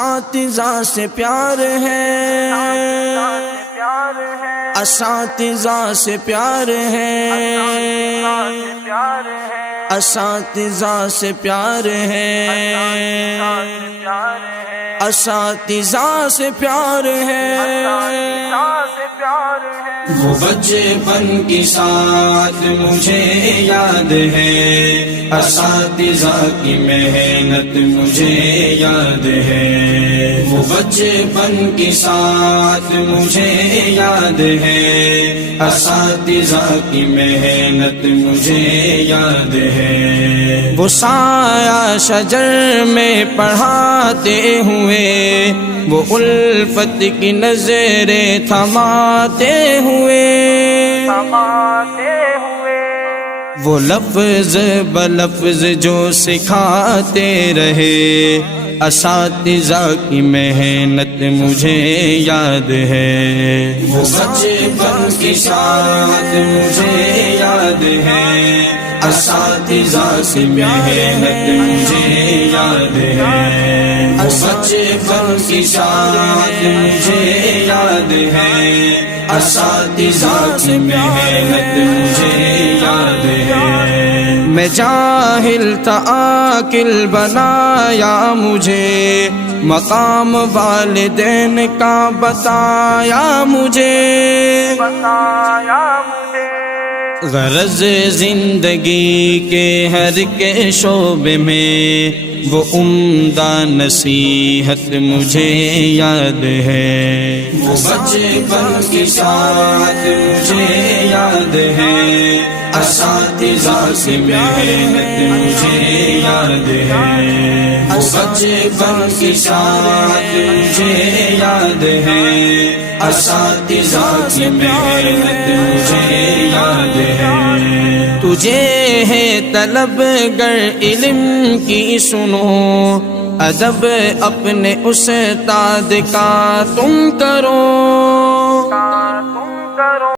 اساتذہ سے پیار ہے، اساتذہ سے پیار ہے، اساتذہ سے پیار ہے، اساتذہ سے پیار ہے۔ وہ بچپن کی ساتھ مجھے یاد ہے، اساتذہ کی محنت مجھے یاد ہے۔ وہ بچپن کی ساتھ مجھے یاد ہے، اساتذہ کی محنت مجھے یاد ہے۔ وہ سایہ شجر میں پڑھاتے ہوئے، وہ الفت کی نظریں تھماتے ہوئے، وہ لفظ بلفظ جو سکھاتے رہے، اساتذہ کی محنت مجھے یاد ہے۔ وہ بچپن کی ساتھ مجھے یاد ہے، اساتذہ کی محنت مجھے یاد ہے۔ وہ بچپن کی ساتھ مجھے یاد ہے، اساتذہ کی محنت مجھے یاد ہے۔ میں جاہل تھا عاقل بنایا مجھے، مقام والدین کا بتایا مجھے، غرض زندگی کے ہر کے شعبے میں وہ عمدہ نصیحت مجھے یاد ہے۔ وہ بچپن کی ساتھ مجھے یاد ہے، اساتذہ کی محنت مجھے یاد ہے۔ وہ بچپن کی ساتھ مجھے یاد ہے، اساتذہ کی محنت مجھے یاد ہے۔ تجھے ہے طلب گر علم کی سنو، ادب اپنے استاد کا تم کرو۔